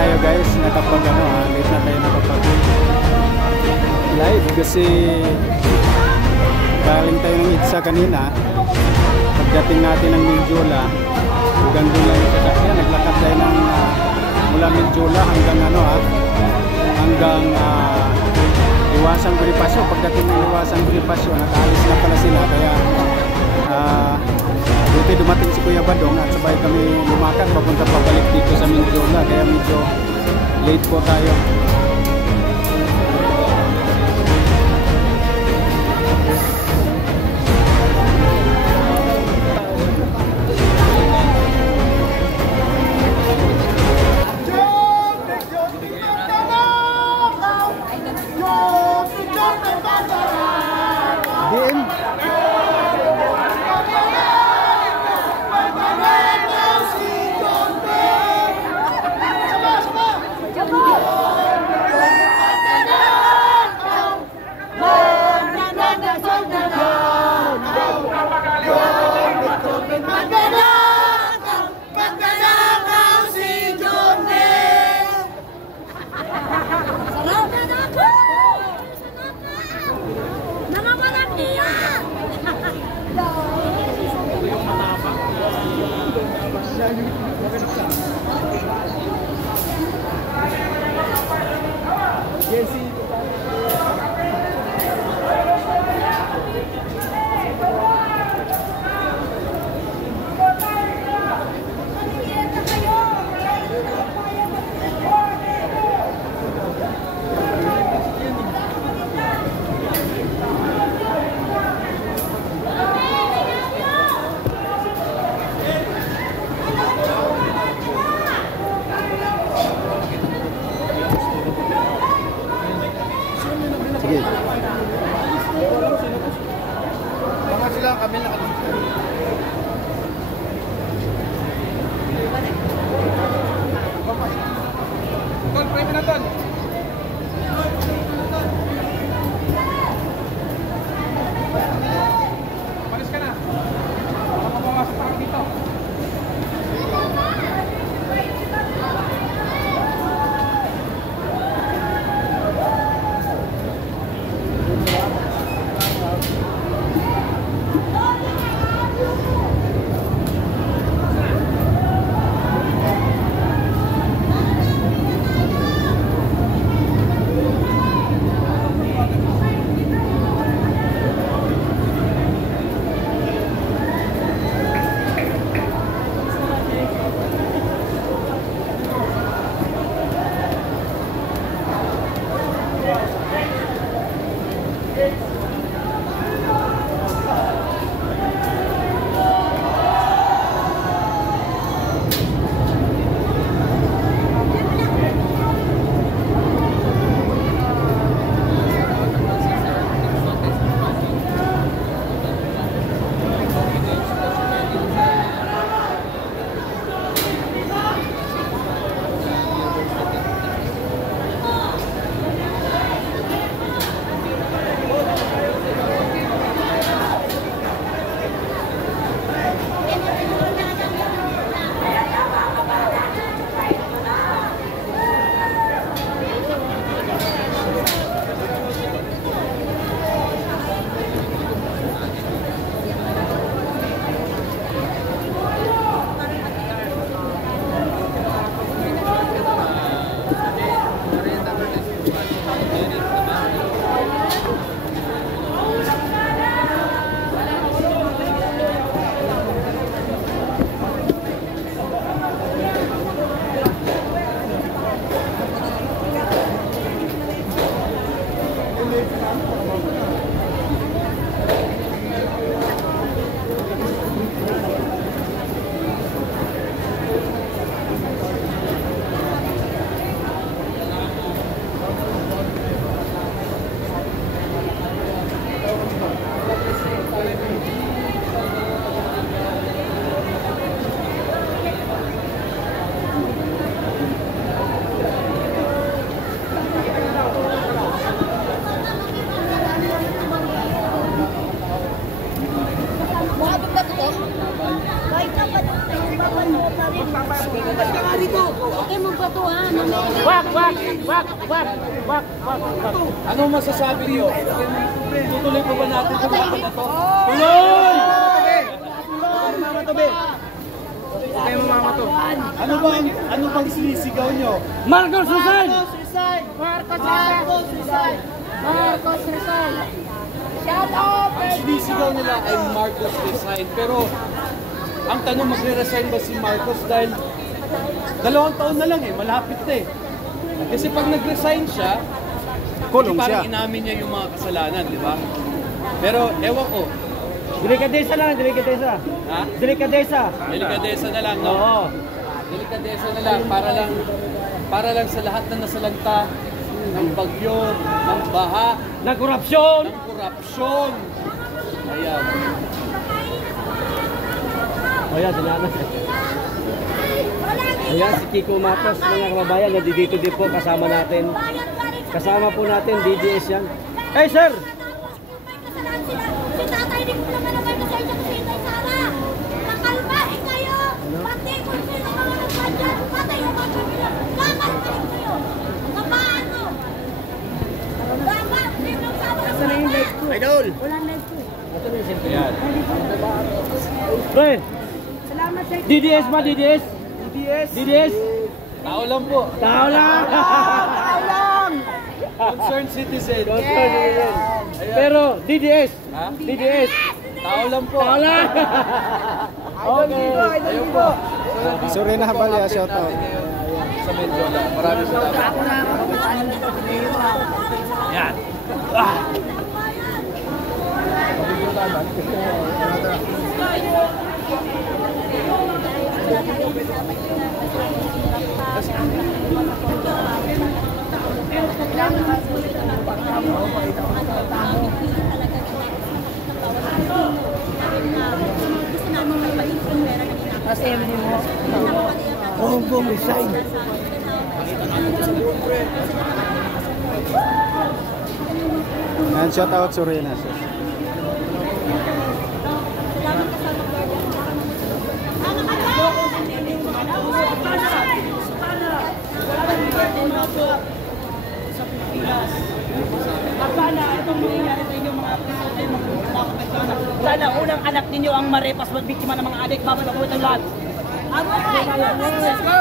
tayo guys, nakapag late na tayo nakapag live kasi galing tayo ng Itza kanina. Pagdating natin ng Mindiola, hanggang doon lang yung sasakyan. Naglakad tayo ng mula Mindiola hanggang hanggang Iwasang Bonifacio. Pagdating ng Iwasang Bonifacio, nakaalis na pala sila, kaya buti dumating si Kuya Badong at sabay kami lumakad papunta pabalik dito sa Mindiola, kaya medyo late po tayo. to ha. Wak! Ano masasabi niyo? Tutuloy pa ba natin itong laban na to? Tuloy! Ano bang sinisigaw niyo? Marcos Rizal! Marcos Rizal! Shout out! Ang sinisigaw nila ay Marcos resign. Pero ang tanong, magre-resign ba si Marcos? Dahil 2 taon na lang malapit na Kasi pag nag-resign siya, Kulong parang siya. inamin niya yung mga kasalanan, di ba? Pero ewan ko. Delikadesa lang, delikadesa. Ha? Delikadesa. Delikadesa na lang, no? Oo. Delikadesa na lang para lang sa lahat na nasalanta ng bagyo, ng baha, Na korupsyon. ng korupsyon. Ayan. Ayan, sila na. Ayan, si Kiko Matos, mga kababayan, nandito din po kasama natin. Kasama po natin, DDS yan. Hey, sir! Si tatay din ko naman naman kasi siya kasi Inday Sara. Makalmahin kayo. Pati kung sino mga nagpadyan, patay yung mga pamilya. Kakalmahin kayo. Kapaano? Dapat, limang sama. Asa na yung life ko? Idol! Wala life ko. Ayan. Pre, Salamat sa DDS ba, DDS? DDS? Tao lang po. Tao lang! Concerned citizen. Pero, DDS? Ha? DDS? Tao lang po. Tao lang! Okay. Ayun po. Sorry na habali, shout out. Sa Menjola. Maraming salamat. Yan. And shout out Sorena. Sana unang anak ninyo ang marepas magbiktima ng mga adik, babalabutan ang lahat. Let's go!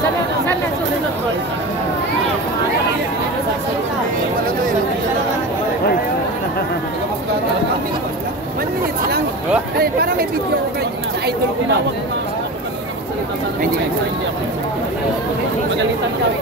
Sana susunod ko. One minutes lang. Para may video ko sa idol ko na. Hindi ako. Magalitan kami.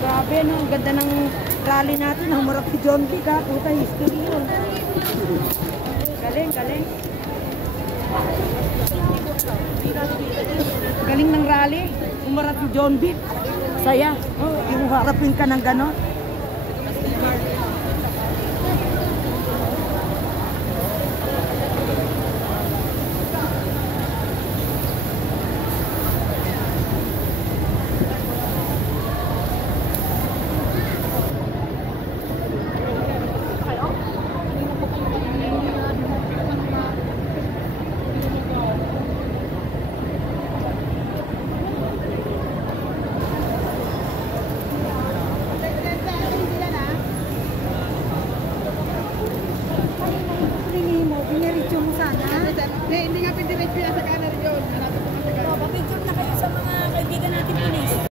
Grabe, no? Ang ganda ng rally natin. Humarap si John Wick, ha? Puta, history yun. Galing, galing. Galing ng rally. Humarap si John Wick. Saya. Oh, yung harapin ka ng gano'n. Hindi nga pindiretso na sa